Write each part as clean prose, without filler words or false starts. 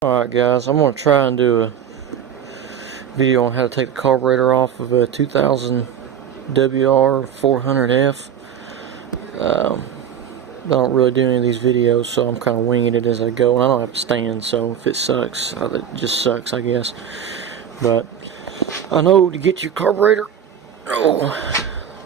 Alright guys, I'm going to try and do a video on how to take the carburetor off of a 2000 WR400F. I don't really do any of these videos, so I'm kind of winging it as I go, and I don't have to stand, so if it sucks, it just sucks, I guess. But I know to get your carburetor,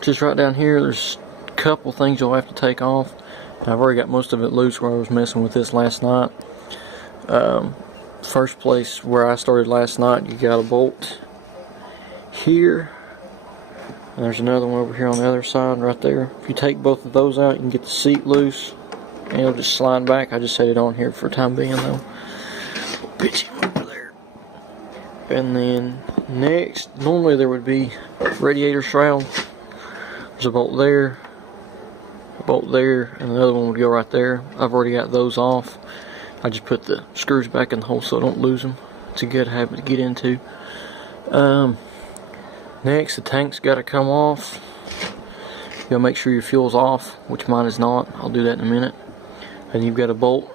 just right down here, there's a couple things you'll have to take off. I've already got most of it loose where I was messing with this last night. First place where I started last night, you got a bolt here, and there's another one over here on the other side right there. If you take both of those out, you can get the seat loose and it'll just slide back. I just set it on here for the time being though. Pitch him over there. And then next, normally there would be radiator shroud. There's a bolt there, and the other one would go right there. I've already got those off. I just put the screws back in the hole so I don't lose them. It's a good habit to get into. Next, the tank's got to come off. You gotta make sure your fuel's off, which mine is not. I'll do that in a minute. And you've got a bolt.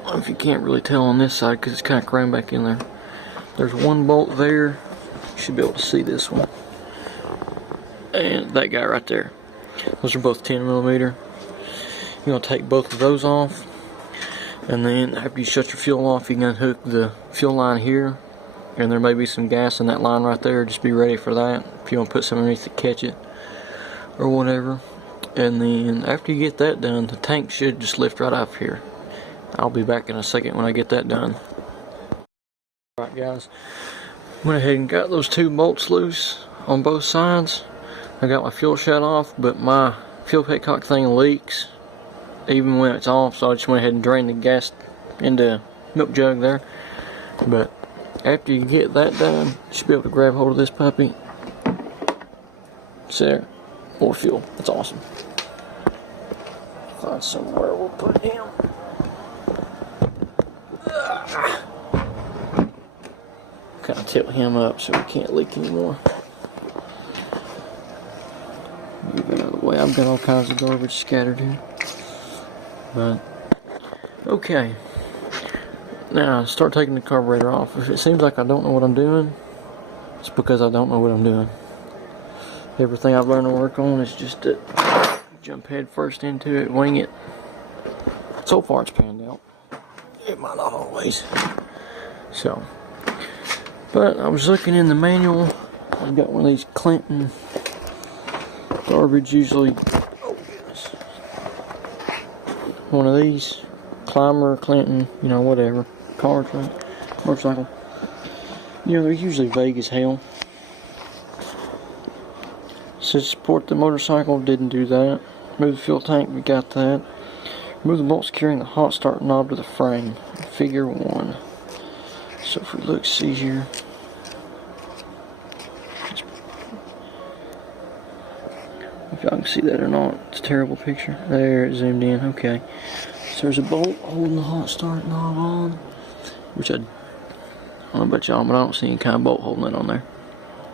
I don't know if you can't really tell on this side because it's kind of crammed back in there. There's one bolt there. You should be able to see this one. And that guy right there. Those are both 10mm. You're gonna take both of those off. And then after you shut your fuel off, you can unhook the fuel line here, and there may be some gas in that line right there. Just be ready for that if you want to put something underneath to catch it or whatever. And then after you get that done, the tank should just lift right off here. I'll be back in a second when I get that done. Alright guys, went ahead and got those two bolts loose on both sides. I got my fuel shut off, but my fuel petcock thing leaks even when it's off, so I just went ahead and drained the gas into a milk jug there. But after you get that done, you should be able to grab hold of this puppy. See there? More fuel. That's awesome. Find somewhere we'll put him. Kind of tilt him up so he can't leak anymore. Move that out of the way. I've got all kinds of garbage scattered here. But okay, now start taking the carburetor off. If it seems like I don't know what I'm doing, it's because I don't know what I'm doing. Everything I've learned to work on is just to jump head first into it, wing it. So far it's panned out. It might not always. So, but I was looking in the manual. I've got one of these Clinton garbage usually. One of these, Climber, Clinton, you know, whatever, car, truck, motorcycle. You know, they're usually vague as hell. Says support the motorcycle, didn't do that. Move the fuel tank, we got that. Move the bolt securing the hot start knob to the frame, figure 1. So if we look, see here. If y'all can see that or not, it's a terrible picture. There, it zoomed in. Okay, so there's a bolt holding the hot start knob on, which I don't know about y'all, but I don't see any kind of bolt holding it on there.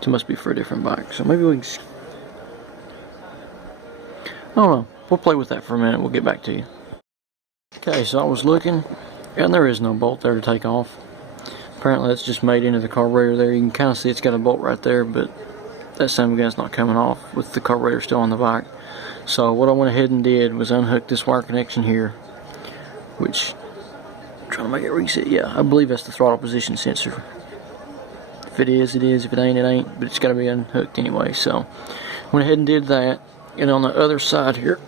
So it must be for a different bike. So maybe we can, I don't know, we'll play with that for a minute. We'll get back to you. Okay, so I was looking, and there is no bolt there to take off. Apparently that's just made into the carburetor there. You can kind of see it's got a bolt right there, but that same guy's not coming off with the carburetor still on the bike. So what I went ahead and did was unhook this wire connection here, which I'm trying to make it reset. Yeah, I believe that's the throttle position sensor. If it is, it is. If it ain't, it ain't. But it's got to be unhooked anyway. So went ahead and did that. And on the other side here,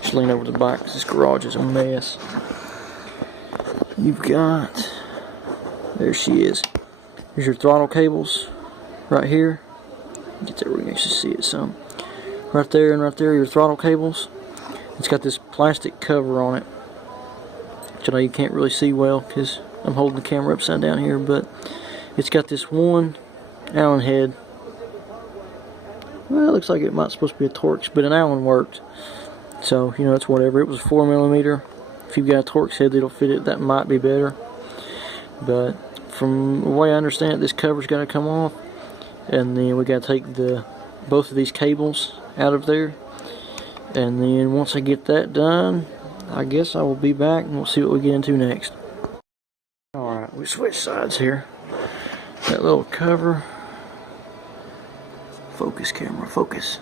just lean over the bike because this garage is a mess. You've got, there she is. Here's your throttle cables. Right here, get that where you can actually see it some. Right there and right there, your throttle cables. It's got this plastic cover on it, which I know you can't really see well because I'm holding the camera upside down here, but it's got this one Allen head. Well, it looks like it might supposed to be a Torx, but an Allen worked. So, you know, it's whatever. It was 4mm. If you've got a Torx head that'll fit it, that might be better. But from the way I understand it, this cover's got to come off. And then we got to take both of these cables out of there. And then once I get that done, I guess I will be back and we'll see what we get into next. we switch sides here. That little cover. Focus, camera, focus.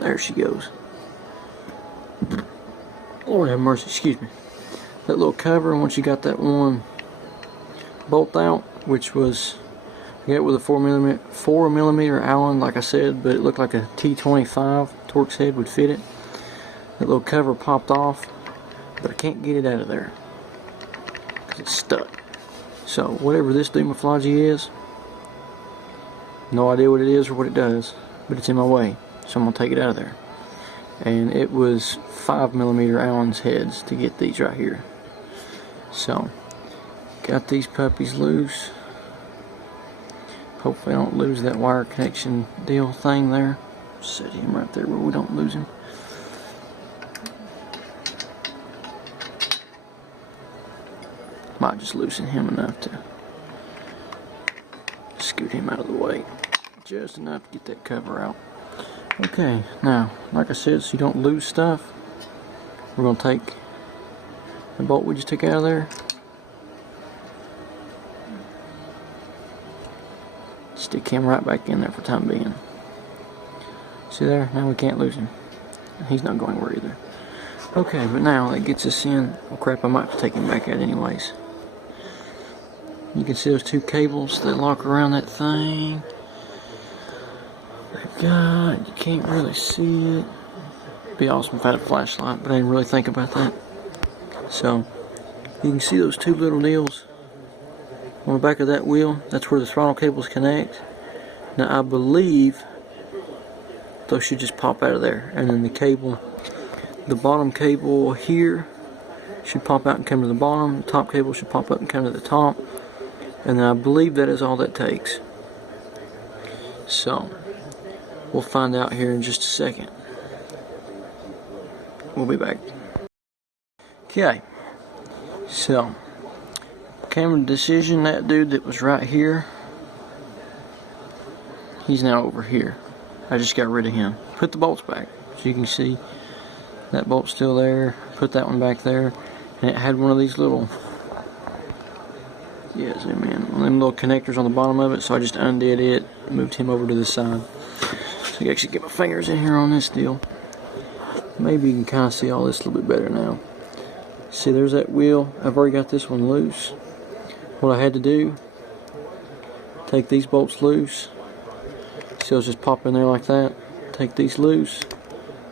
There she goes. Lord have mercy, excuse me. That little cover, once you got that one bolt out, which was, I got it with a 4mm Allen, like I said, but it looked like a T25 Torx head would fit it. That little cover popped off, but I can't get it out of there because it's stuck. So whatever this Dumaflagi is, no idea what it is or what it does, but it's in my way, so I'm gonna take it out of there. And it was 5mm Allen's heads to get these right here. So got these puppies loose. Hopefully I don't lose that wire connection deal thing there. Set him right there where we don't lose him. Might just loosen him enough to scoot him out of the way. Just enough to get that cover out. Okay, now, like I said, so you don't lose stuff, we're going to take the bolt we just took out of there. Stick him right back in there for the time being. See there? Now we can't lose him. He's not going anywhere either. Okay, but now that gets us in. Oh crap, I might have to take him back out anyways. You can see those two cables that lock around that thing. God, you can't really see it. It'd be awesome if I had a flashlight, but I didn't really think about that. So, you can see those two little deals on the back of that wheel. That's where the throttle cables connect. Now, I believe those should just pop out of there. And then the cable, the bottom cable here should pop out and come to the bottom. The top cable should pop up and come to the top. And then I believe that is all that takes. So, we'll find out here in just a second. We'll be back. Okay, so came to a decision. That dude that was right here, he's now over here. I just got rid of him. Put the bolts back, so you can see that bolt's still there. Put that one back there, and it had one of these little, yeah, zoom in, one of them little connectors on the bottom of it. So I just undid it, moved him over to the side. So you actually get my fingers in here on this deal. Maybe you can kind of see all this a little bit better now. See, there's that wheel. I've already got this one loose. What I had to do, take these bolts loose. See, those just pop in there like that. Take these loose,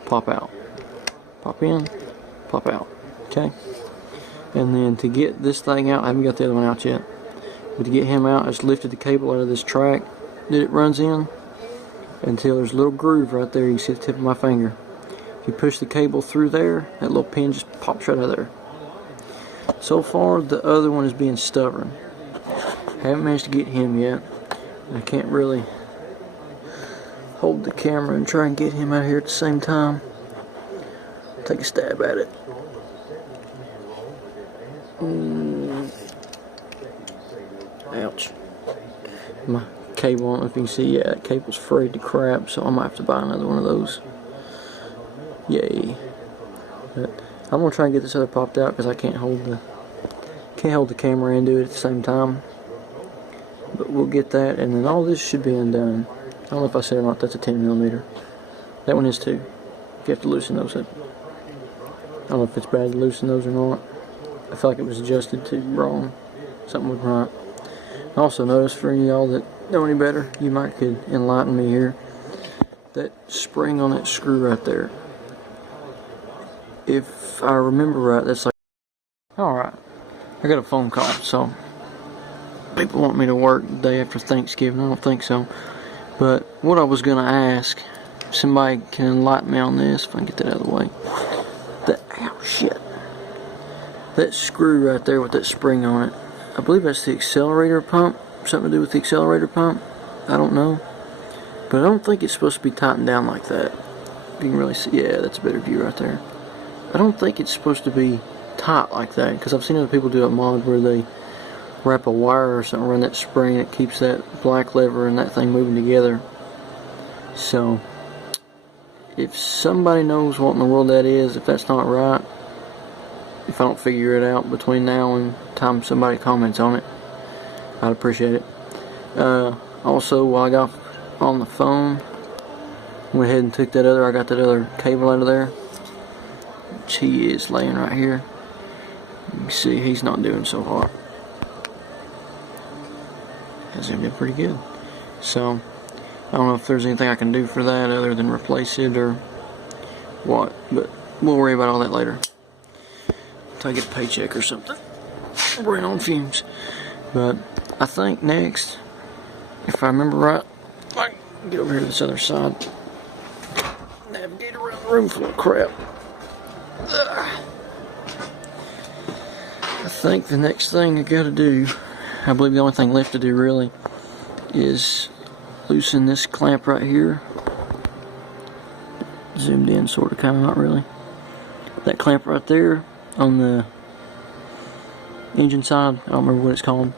pop out. Pop in, pop out. Okay? And then to get this thing out, I haven't got the other one out yet. But to get him out, I just lifted the cable out of this track that it runs in until there's a little groove right there. You can see the tip of my finger. If you push the cable through there, that little pin just pops right out of there. So far, the other one is being stubborn. Haven't managed to get him yet. I can't really hold the camera and try and get him out here at the same time. Take a stab at it. Ouch. My cable, I don't know if you can see, yeah, that cable's frayed to crap, so I might have to buy another one of those. Yay. But I'm gonna try and get this other popped out because I can't hold the camera and do it at the same time. But we'll get that, and then all this should be undone. I don't know if I said or not, that's a 10mm. That one is too. You have to loosen those up. I don't know if it's bad to loosen those or not. I feel like it was adjusted too wrong. Something was right. Also notice, for any of y'all that know any better, you might could enlighten me here. That spring on that screw right there. If I remember right, that's like... Alright, I got a phone call, so people want me to work the day after Thanksgiving. I don't think so. But what I was going to ask, if somebody can enlighten me on this, if I can get that out of the way. Ow, shit. That screw right there with that spring on it, I believe that's the accelerator pump. Something to do with the accelerator pump. I don't know. But I don't think it's supposed to be tightened down like that. You can really see, yeah, that's a better view right there. I don't think it's supposed to be tight like that, because I've seen other people do a mod where they wrap a wire or something around that spring that keeps that black lever and that thing moving together. So, if somebody knows what in the world that is, if that's not right, if I don't figure it out between now and the time somebody comments on it. I'd appreciate it. Also, while I got on the phone, went ahead and took I got that other cable out of there, which he is laying right here. You can see he's not doing so hot. Has been pretty good. So I don't know if there's anything I can do for that other than replace it or what, but we'll worry about all that later. Until I get a paycheck or something. We're on fumes. But I think next, if I remember right, I can get over here to this other side. Navigate around the room full of crap. Ugh. I think the next thing I gotta do, I believe the only thing left to do really, is loosen this clamp right here. Zoomed in, sort of, kind of, not really. That clamp right there on the engine side, I don't remember what it's called.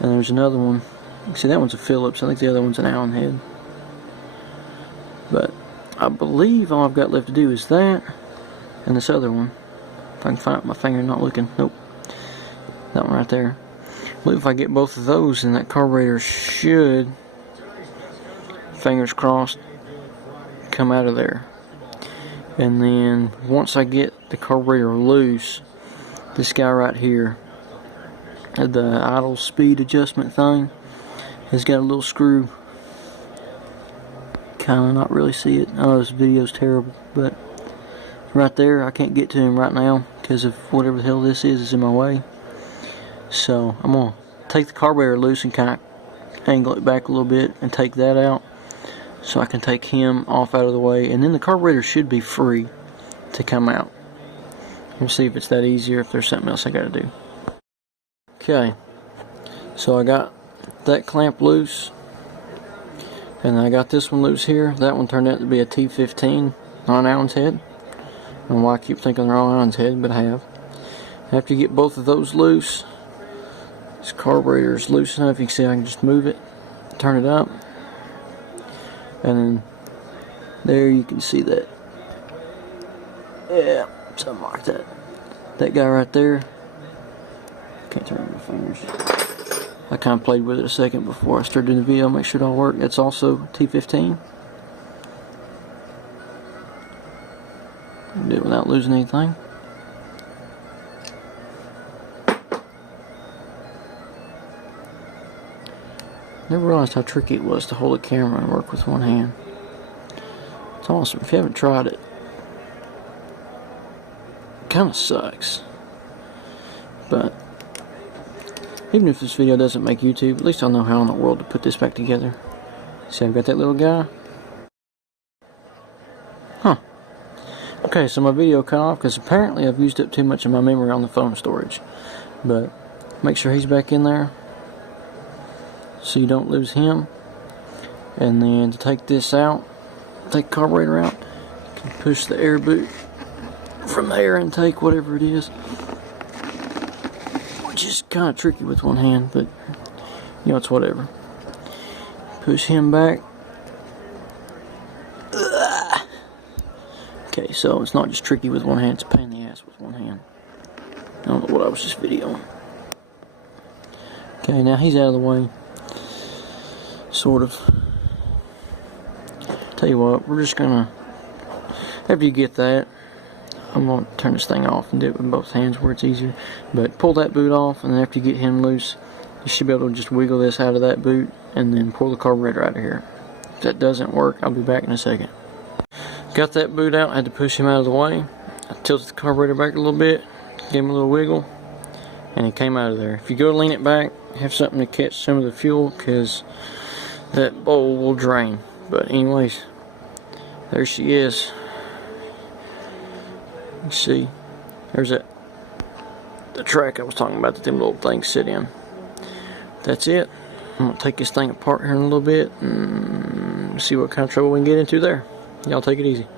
And there's another one. You can see that one's a Phillips. I think the other one's an Allen head. But I believe all I've got left to do is that and this other one. If I can find it with my finger, not looking. Nope. That one right there. I believe if I get both of those, then that carburetor should, fingers crossed, come out of there. And then once I get the carburetor loose, this guy right here, the idle speed adjustment thing, has got a little screw. Kinda not really see it. I know this video's terrible, but right there, I can't get to him right now because of whatever the hell this is in my way. So I'm gonna take the carburetor loose and kind of angle it back a little bit and take that out, so I can take him off out of the way, and then the carburetor should be free to come out. We'll see if it's that easy or if there's something else I gotta do. Okay, so I got that clamp loose, and I got this one loose here. That one turned out to be a T15 on Allen's head. I don't know why I keep thinking they're on Allen's head, but I have. After you get both of those loose, this carburetor is loose enough. You can see I can just move it, turn it up, and then there you can see that. Yeah, something like that. That guy right there. Can't turn my fingers. I kind of played with it a second before I started doing the video, make sure it all worked. That's also T15. Do it without losing anything. Never realized how tricky it was to hold a camera and work with one hand. It's awesome. If you haven't tried it, it kind of sucks. But even if this video doesn't make YouTube, at least I'll know how in the world to put this back together. See, I've got that little guy. Huh. Okay, so my video cut off because apparently I've used up too much of my memory on the phone storage. But make sure he's back in there so you don't lose him. And then to take this out, take the carburetor out, you can push the air boot from there and take whatever it is. Which is kind of tricky with one hand, but you know, it's whatever. Push him back. Ugh. Okay, so it's not just tricky with one hand, it's a pain in the ass with one hand. I don't know what I was just videoing. Okay, now he's out of the way. Sort of. Tell you what, we're just gonna, after you get that, I'm going to turn this thing off and do it with both hands where it's easier. But pull that boot off, and then after you get him loose, you should be able to just wiggle this out of that boot and then pull the carburetor out of here. If that doesn't work, I'll be back in a second. Got that boot out, I had to push him out of the way. I tilted the carburetor back a little bit, gave him a little wiggle, and he came out of there. If you go to lean it back, have something to catch some of the fuel, because that bowl will drain. But anyways, there she is. You see, there's the track I was talking about that them little things sit in. That's it. I'm going to take this thing apart here in a little bit and see what kind of trouble we can get into there. Y'all take it easy.